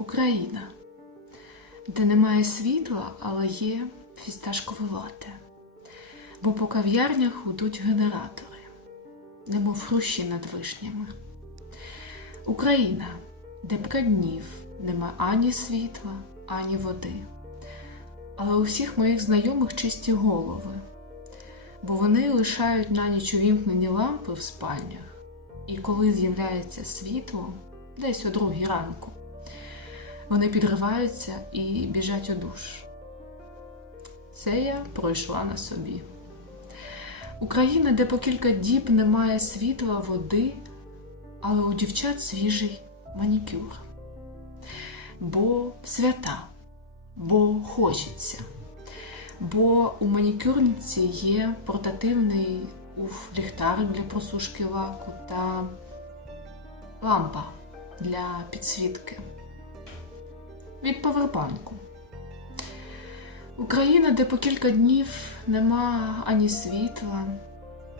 Україна, де немає світла, але є фісташкове лате. Бо по кав'ярнях гудуть генератори, немов хрущі над вишнями. Україна, де п'ять днів нема ані світла, ані води. Але у всіх моїх знайомих чисті голови, бо вони лишають на ніч увімкнені лампи в спальнях, і коли з'являється світло, десь о другій ранку, вони підриваються і біжать у душ. Це я пройшла на собі. Україна, де по кілька діб немає світла, води, але у дівчат свіжий манікюр. Бо свята, бо хочеться. Бо у манікюрниці є портативний ліхтарик для просушки лаку та лампа для підсвітки від павербанку. Україна, де по кілька днів нема ані світла,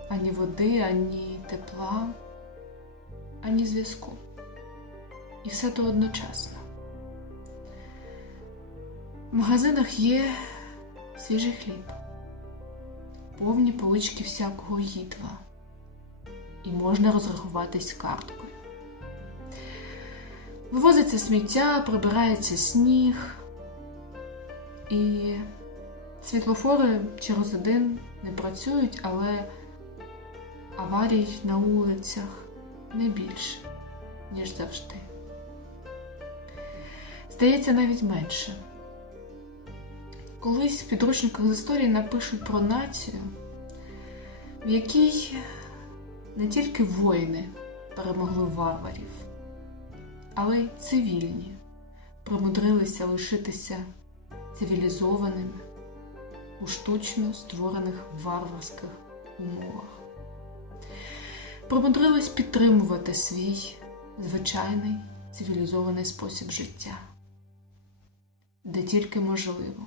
ані води, ані тепла, ані зв'язку. І все то одночасно. В магазинах є свіжий хліб, повні полички всякого їдла, і можна розрахуватись карткою. Вивозиться сміття, прибирається сніг, і світлофори через один не працюють, але аварій на вулицях не більше, ніж завжди. Здається, навіть менше. Колись в підручниках з історії напишуть про націю, в якій не тільки воїни перемогли варварів, але й цивільні примудрилися лишитися цивілізованими у штучно створених варварських умовах. Примудрились підтримувати свій звичайний цивілізований спосіб життя, де тільки можливо.